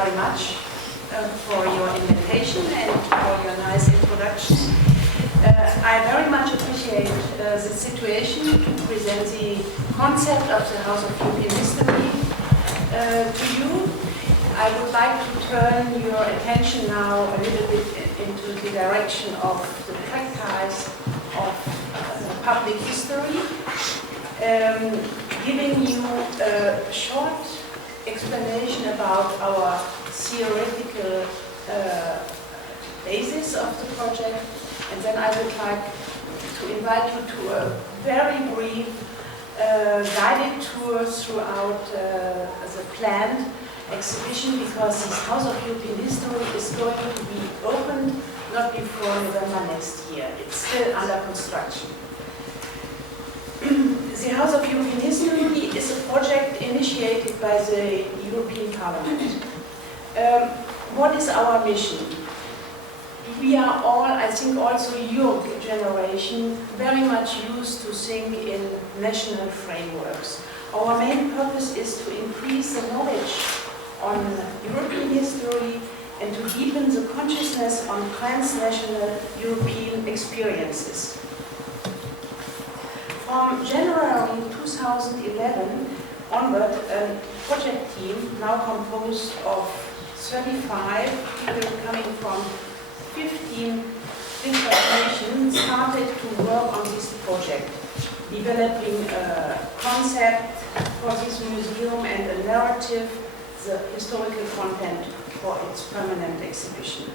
very much for your invitation and for your nice introduction. I very much appreciate the situation to present the concept of the House of European History to you. I would like to turn your attention now a little bit into the direction of the practice of public history, giving you a short explanation about our theoretical basis of the project, and then I would like to invite you to a very brief guided tour throughout the planned exhibition, because this House of European History is going to be opened not before November next year. It's still under construction. The House of European History is a project initiated by the European Parliament. What is our mission? We are all, I think also your generation, very much used to think in national frameworks. Our main purpose is to increase the knowledge on European history and to deepen the consciousness on transnational European experiences. From January 2011 onward, a project team now composed of 35 people coming from 15 different nations started to work on this project, developing a concept for this museum and a narrative, the historical content for its permanent exhibition.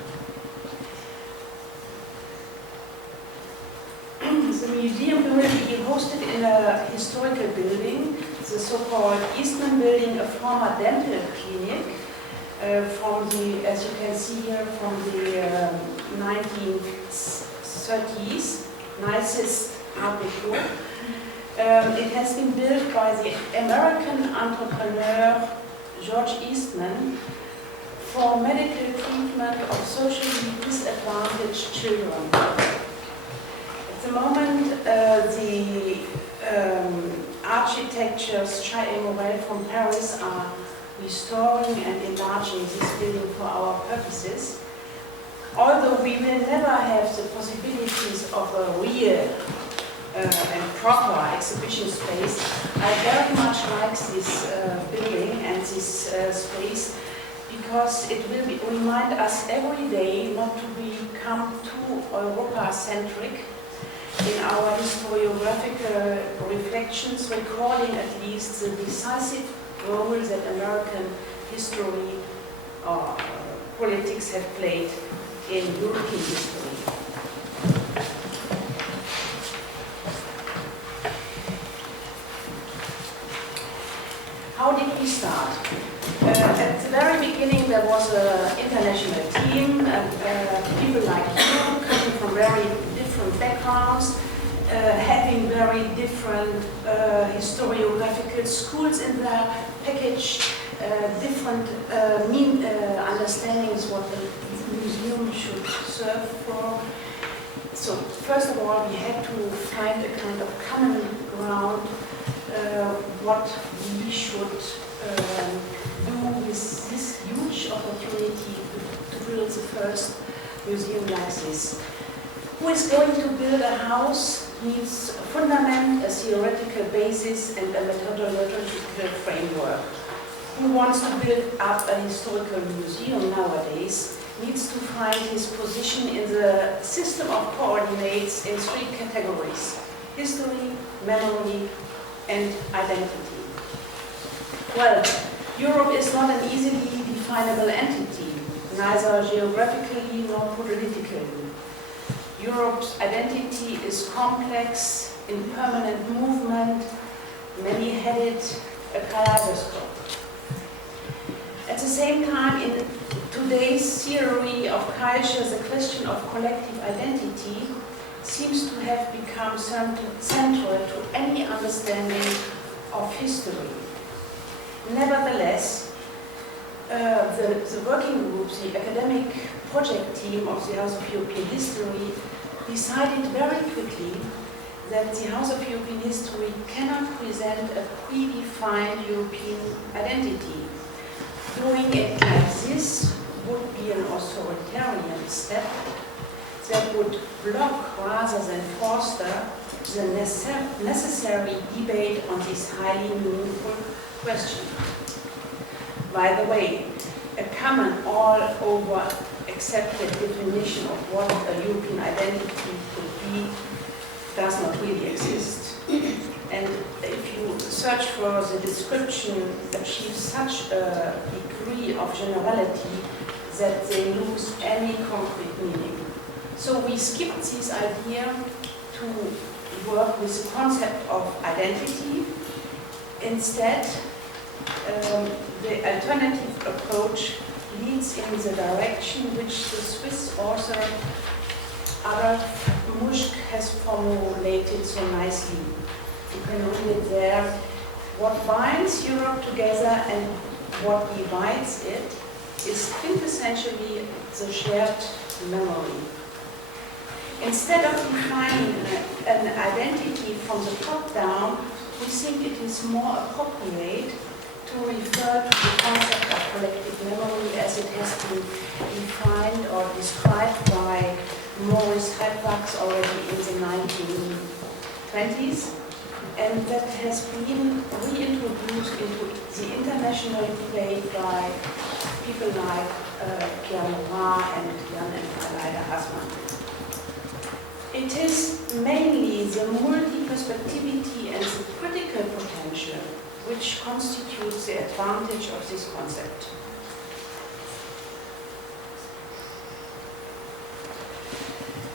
The museum will be hosted in a historical building, the so-called Eastman building, a former dental clinic from the, as you can see here, from the 1930s, nicest art deco. It has been built by the American entrepreneur George Eastman for medical treatment of socially disadvantaged children. At the moment, the architects Chat et Morel from Paris are restoring and enlarging this building for our purposes. Although we will never have the possibilities of a real and proper exhibition space, I very much like this building and this space, because it will remind us every day not to become too Europa-centric in our historiographical reflections, recalling at least the decisive role that American history or politics have played in European history. How did we start? At the very beginning there was an international team, and people like you, coming from very different backgrounds, having very different historiographical schools in their package, different understandings what the museum should serve for. So first of all, we had to find a kind of common ground what we should do with this huge opportunity to build the first museum like this. Who is going to build a house needs a fundament, a theoretical basis, and a methodological framework. Who wants to build up a historical museum nowadays needs to find his position in the system of coordinates in three categories: history, memory, and identity. Well, Europe is not an easily definable entity, neither geographically nor politically. Europe's identity is complex, in permanent movement, many-headed, a kaleidoscope. At the same time, in today's theory of culture, the question of collective identity seems to have become central to any understanding of history. Nevertheless, the working group, the academic project team of the House of European History decided very quickly that the House of European History cannot present a predefined European identity. Doing it like this would be an authoritarian step that would block rather than foster the necessary debate on this highly meaningful question. By the way, a common all-over accepted definition of what a European identity could be does not really exist. And if you search for the description, achieves such a degree of generality that they lose any concrete meaning. So we skipped this idea to work with the concept of identity. Instead, the alternative approach leads in the direction which the Swiss author Adolf Muschk has formulated so nicely. You can read it there. What binds Europe together and what divides it is quintessentially the shared memory. Instead of defining an identity from the top down, we think it is more appropriate to refer to the concept of collective memory as it has been defined or described by Maurice Halbwachs already in the 1920s, and that has been reintroduced into the international debate by people like Pierre Morin and Jan and Aleida Hasman. It is mainly the multi-perspectivity and the critical potential which constitutes the advantage of this concept.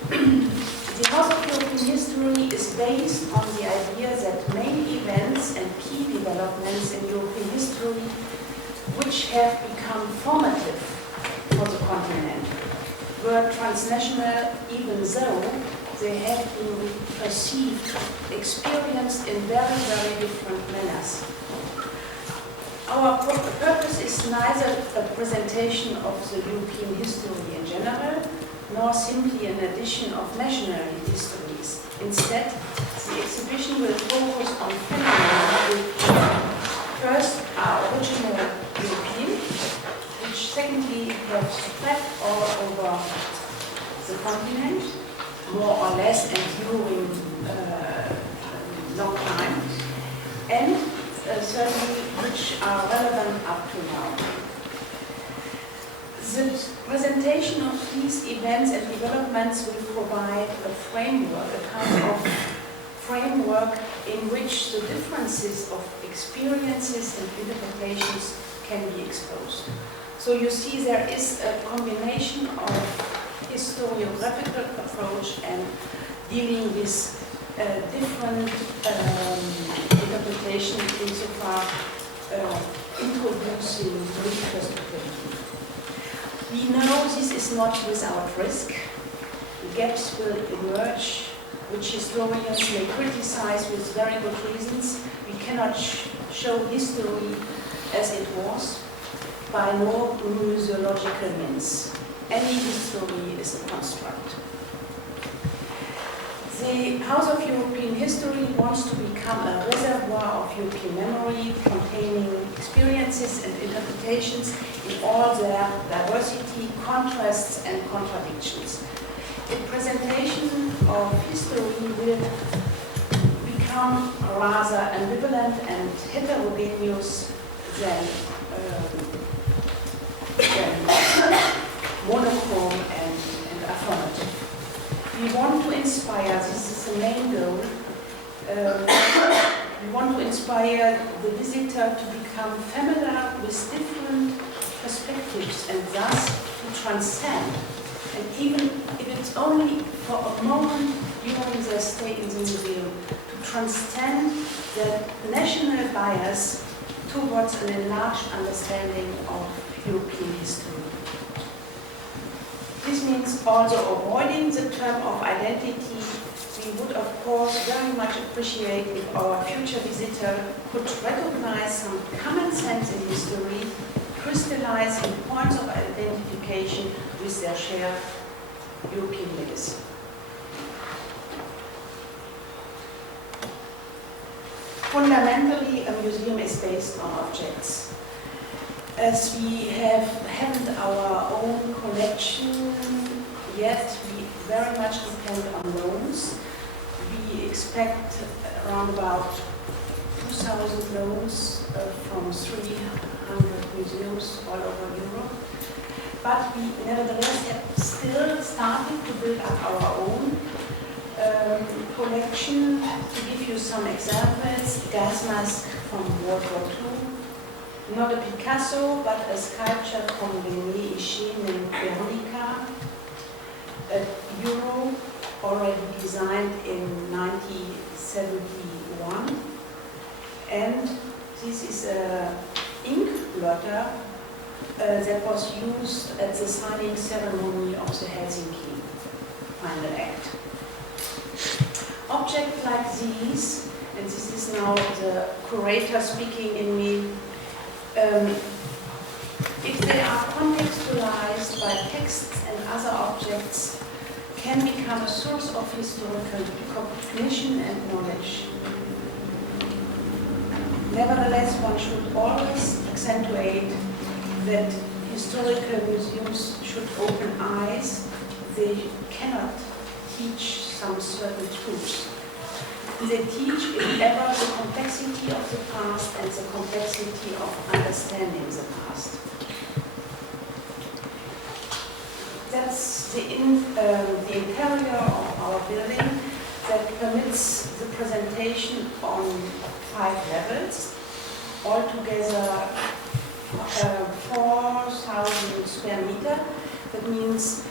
The House of European History is based on the idea that main events and key developments in European history which have become formative for the continent were transnational, even though they have been perceived, experienced in very, very different manners. Our purpose is neither a presentation of the European history in general, nor simply an addition of national histories. Instead, the exhibition will focus on phenomena which first are original European, which secondly have spread all over the continent, more or less enduring long time, and thirdly, which are relevant up to now. The presentation of these events and developments will provide a framework, a kind of framework in which the differences of experiences and interpretations can be exposed. So you see there is a combination of historiographical approach and dealing with different interpretations insofar introducing Greek perspective. We know this is not without risk. Gaps will emerge, which historians may criticize with very good reasons. We cannot show history as it was by no museological means. Any history is a construct. The House of European History wants to become a reservoir of European memory containing experiences and interpretations in all their diversity, contrasts and contradictions. The presentation of history will become rather ambivalent and heterogeneous than monochrome and affirmative. We want to inspire, this is the main goal, we want to inspire the visitor to become familiar with different perspectives and thus to transcend. And even if it's only for a moment during their stay in the museum, to transcend the national bias towards an enlarged understanding of European history. This means also avoiding the term of identity. We would, of course, very much appreciate if our future visitor could recognize some common sense in history, crystallizing points of identification with their shared European legacy. Fundamentally, a museum is based on objects. As we haven't our own collection yet, we very much depend on loans. We expect around about 2,000 loans from 300 museums all over Europe. But we nevertheless have still started to build up our own collection. To give you some examples, gas mask from World War II, not a Picasso, but a sculpture from René Isché named Veronica, a euro already designed in 1971, and this is a ink blotter that was used at the signing ceremony of the Helsinki Final Act. Objects like these, and this is now the curator speaking in me, if they are contextualized by texts and other objects, can become a source of historical cognition and knowledge. Nevertheless, one should always accentuate that historical museums should open eyes. They cannot teach some certain truths. They teach, if ever, the complexity of the past and the complexity of understanding the past. That's the interior of our building that permits the presentation on 5 levels, altogether 4,000 square meters. That means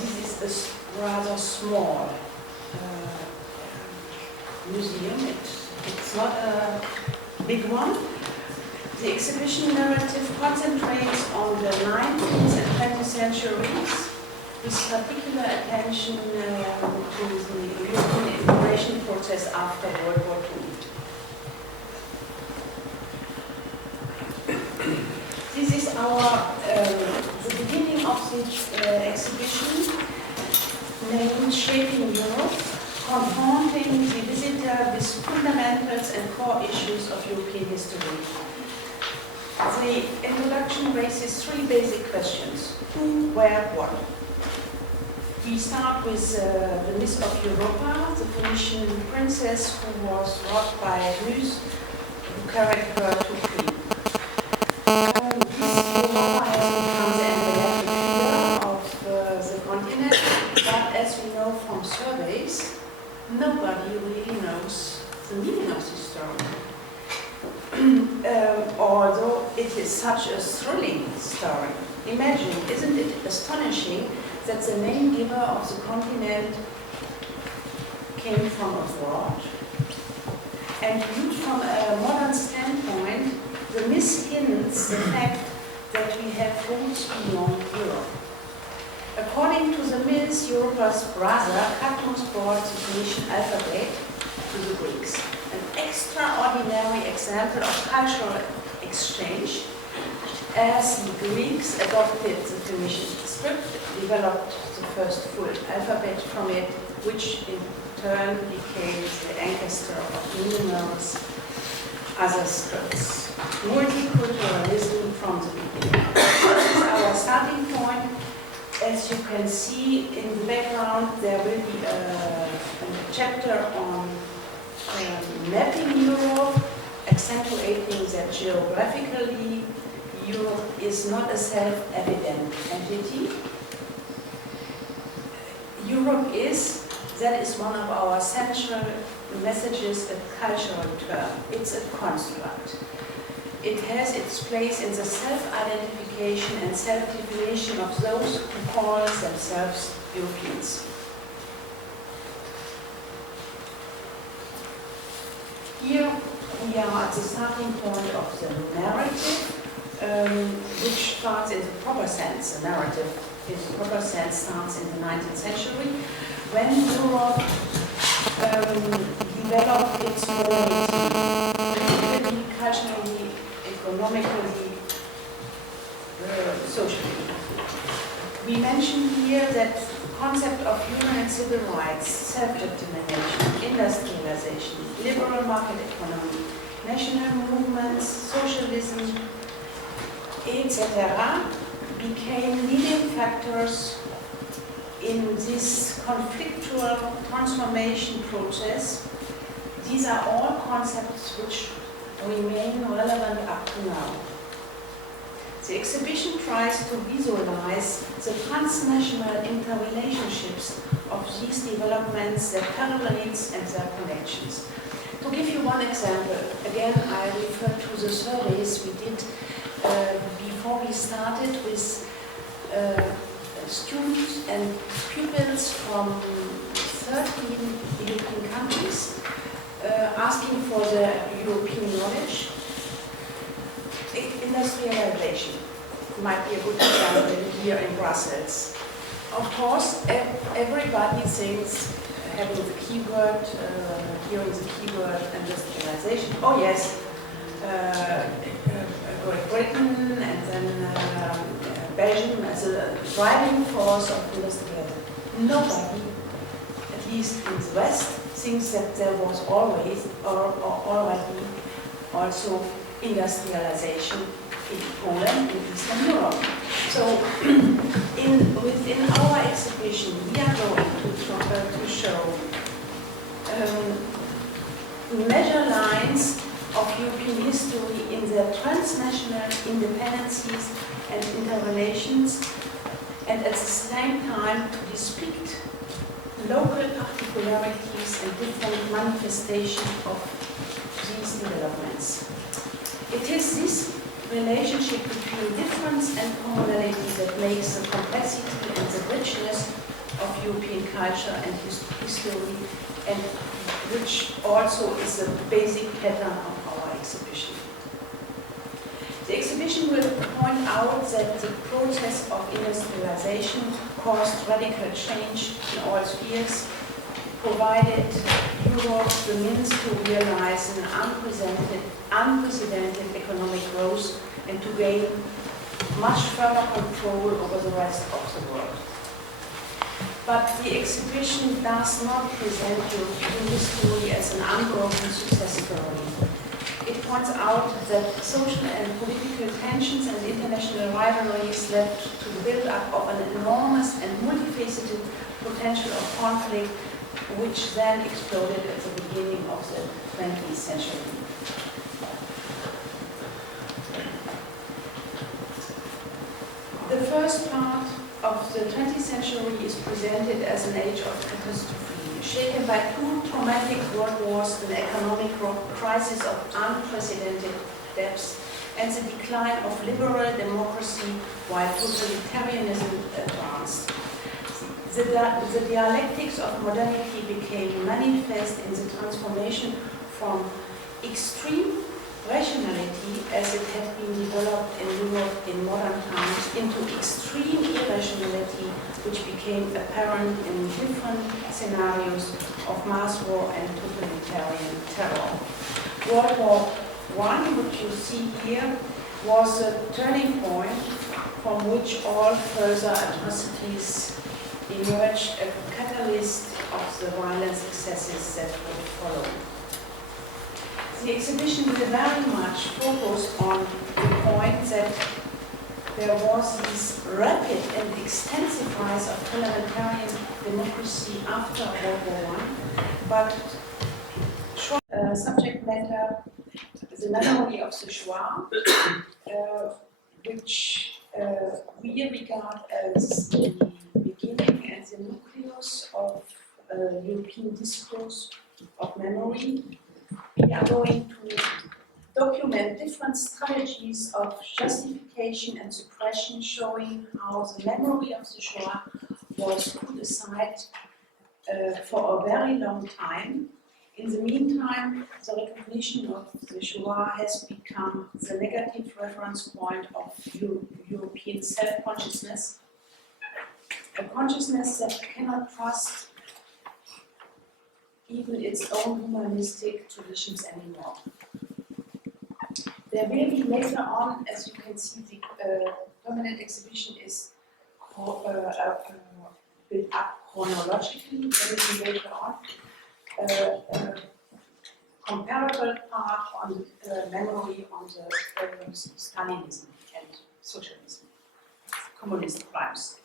this is a rather small museum. It's not a big one. The exhibition narrative concentrates on the 19th and 20th centuries, with particular attention to the European integration process after World War II. This is the beginning of the exhibition named Shaping Europe, confronting the visitor with fundamentals and core issues of European history. The introduction raises 3 basic questions: who, where, what. We start with the myth of Europa, the Phoenician princess who was wrought by Muse, who carried her to Crete. This Europa has become the emblematic figure of the continent, but as we know from surveys, nobody really knows the meaning of this story. Although it is such a thrilling story. Imagine, isn't it astonishing that the name giver of the continent came from abroad? And viewed from a modern standpoint, the myth hints the fact that we have roots beyond Europe. According to the myth, Europa's brother, Cadmus, brought the Phoenician alphabet to the Greeks. An extraordinary example of cultural exchange, as the Greeks adopted the Phoenician script, developed the first full alphabet from it, which in turn became the ancestor of numerous other scripts. Multiculturalism from the beginning. This is our starting point. As you can see in the background, there will be a chapter on mapping Europe, accentuating that geographically Europe is not a self-evident entity. Europe is, that is one of our central messages, a cultural term. It's a construct. It has its place in the self-identification and self-definition of those who call themselves Europeans. Here we are at the starting point of the narrative, which starts in the proper sense. The narrative in the proper sense starts in the 19th century, when Europe developed its modernity, politically, culturally, economically, socially. We mentioned here that the concept of human and civil rights, self-determination, industrialization, liberal market economy, national movements, socialism, etc., became leading factors in this conflictual transformation process. These are all concepts which remain relevant up to now. The exhibition tries to visualize the transnational interrelationships of these developments, their parallels and their connections. To give you one example, again I refer to the surveys we did before we started with students and pupils from 13 European countries asking for the European knowledge. Industrialization might be a good example here in Brussels. Of course, everybody thinks, having the keyword, hearing the keyword industrialization, oh yes, Great Britain and then Belgium as a driving force of industrialization. Nobody, at least in the West, thinks that there was always or already also industrialization in Poland, in Eastern Europe. So within our exhibition, we are going to show measure lines of European history in their transnational independencies and interrelations, and at the same time to depict local particularities and different manifestations of these developments. It is this relationship between difference and commonality that makes the complexity and the richness of European culture and history, and which also is the basic pattern of our exhibition. The exhibition will point out that the process of industrialization caused radical change in all spheres, provided Europe the means to realize an unprecedented economic growth and to gain much further control over the rest of the world. But the exhibition does not present European history as an unbroken success story. It points out that social and political tensions and international rivalries led to the build-up of an enormous and multifaceted potential of conflict, which then exploded at the beginning of the 20th century. The first part of the 20th century is presented as an age of catastrophe, shaken by two traumatic world wars, an economic crisis of unprecedented depth, and the decline of liberal democracy while totalitarianism advanced. The dialectics of modernity became manifest in the transformation from extreme rationality, as it had been developed in Europe in modern times, into extreme irrationality, which became apparent in different scenarios of mass war and totalitarian terror. World War I, which you see here, was a turning point from which all further atrocities emerged, a catalyst of the violent excesses that would follow. The exhibition will very much focus on the point that there was this rapid and extensive rise of parliamentarian democracy after World War I, but subject matter, the memory of the Shoah, which we regard as the beginning and the nucleus of European discourse of memory. We are going to document different strategies of justification and suppression, showing how the memory of the Shoah was put aside for a very long time. In the meantime, the recognition of the Shoah has become the negative reference point of European self-consciousness, a consciousness that cannot trust even its own humanistic traditions anymore. There will be later on, as you can see, the permanent exhibition is built up chronologically. There will be later on comparable part on the memory on the Stalinism and communist crimes.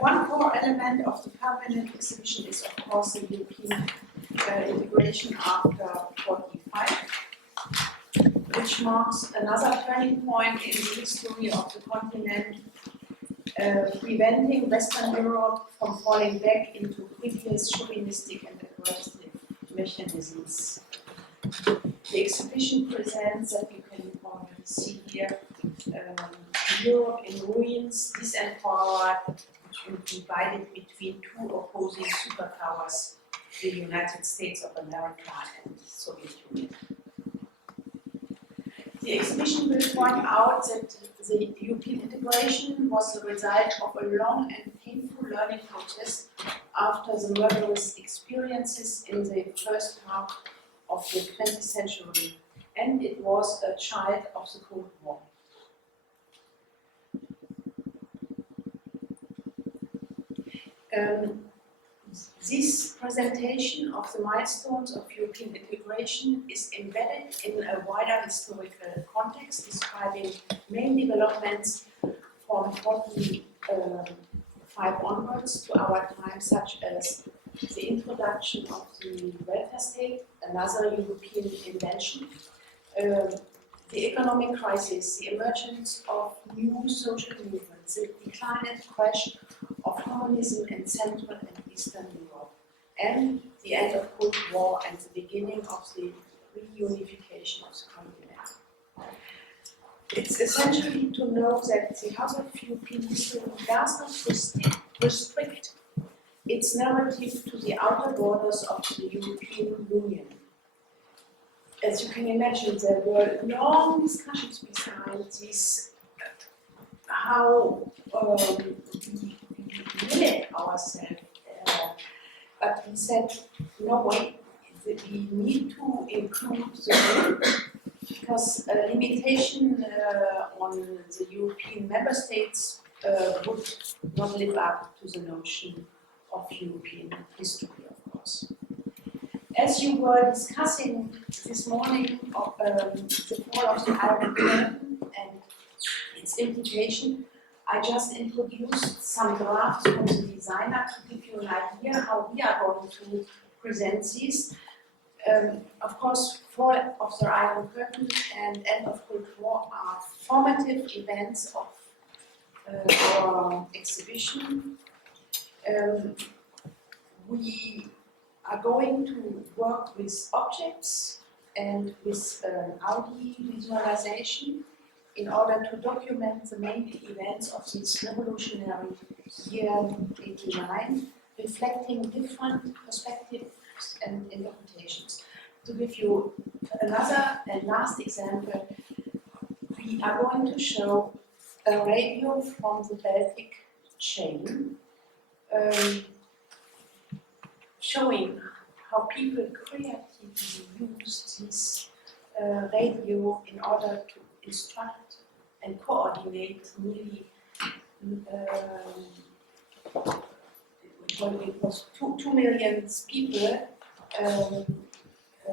One core element of the permanent exhibition is, of course, the European integration after 1945, which marks another turning point in the history of the continent, preventing Western Europe from falling back into previous chauvinistic and aggressive mechanisms. The exhibition presents, that you can already see here, Europe in ruins, disempowered and divided between two opposing superpowers, the United States of America and the Soviet Union. The exhibition will point out that the European integration was the result of a long and painful learning process after the murderous experiences in the first half of the 20th century, and it was a child of the Cold War. This presentation of the milestones of European integration is embedded in a wider historical context, describing main developments from 1945 onwards to our time, such as the introduction of the welfare state, another European invention, the economic crisis, the emergence of new social movements, the decline and crash of communism in Central and Eastern Europe, and the end of Cold War and the beginning of the reunification of the continent. It's essentially to know that the House of European History does not restrict its narrative to the outer borders of the European Union. As you can imagine, there were long discussions behind this, how we limit ourselves, but we said, no way, we need to include the group, because a limitation on the European member states would not live up to the notion of European history, of course. As you were discussing this morning of the fall of the Iron Curtain and its implication, I just introduced some drafts from the designer to give you an idea how we are going to present these. Of course, fall of the Iron Curtain and end of Cold War are formative events of our exhibition. We are going to work with objects and with audio visualization in order to document the main events of this revolutionary year 89, reflecting different perspectives and interpretations. To give you another and last example, we are going to show a radio from the Baltic chain, showing how people creatively use this radio in order to instruct and coordinate nearly it was 2 million people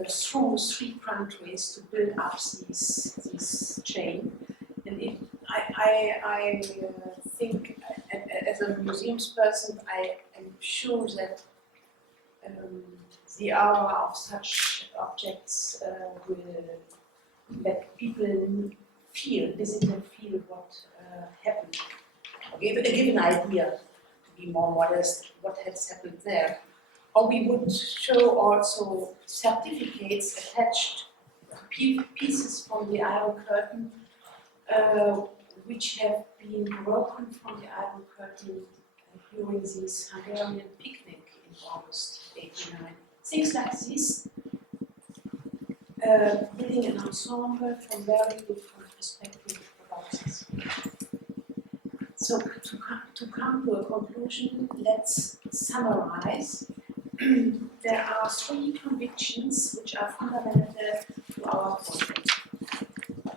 through 3 countries to build up this chain. And I think, as a museums person, I am sure that the aura of such objects will let people visitors feel what happened. Give an idea, to be more modest, what has happened there. Or we would show also certificates attached pieces from the Iron Curtain, which have been broken from the Iron Curtain during this Hungarian picnic in August '89. Things like this, building an ensemble from very different perspectives about this. So to come to a conclusion, let's summarize. There are 3 convictions which are fundamental to our project.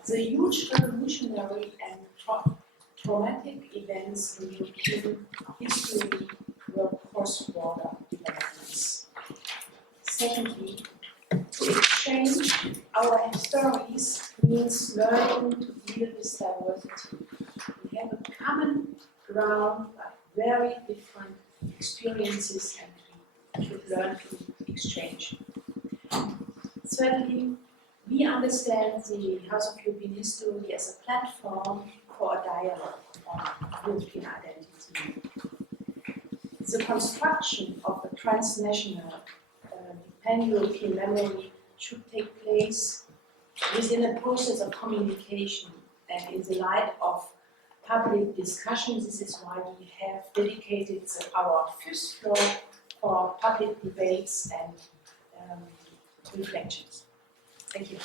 The huge revolutionary and traumatic events in European history were cross-border developments. Secondly, to exchange our histories means learning to deal with ground, but very different experiences, and we should learn to exchange. Thirdly, we understand the House of European History as a platform for a dialogue on European identity. The construction of a transnational pan-European memory should take place within a process of communication and in the light of public discussion. This is why we have dedicated our fifth floor for public debates and reflections. Thank you.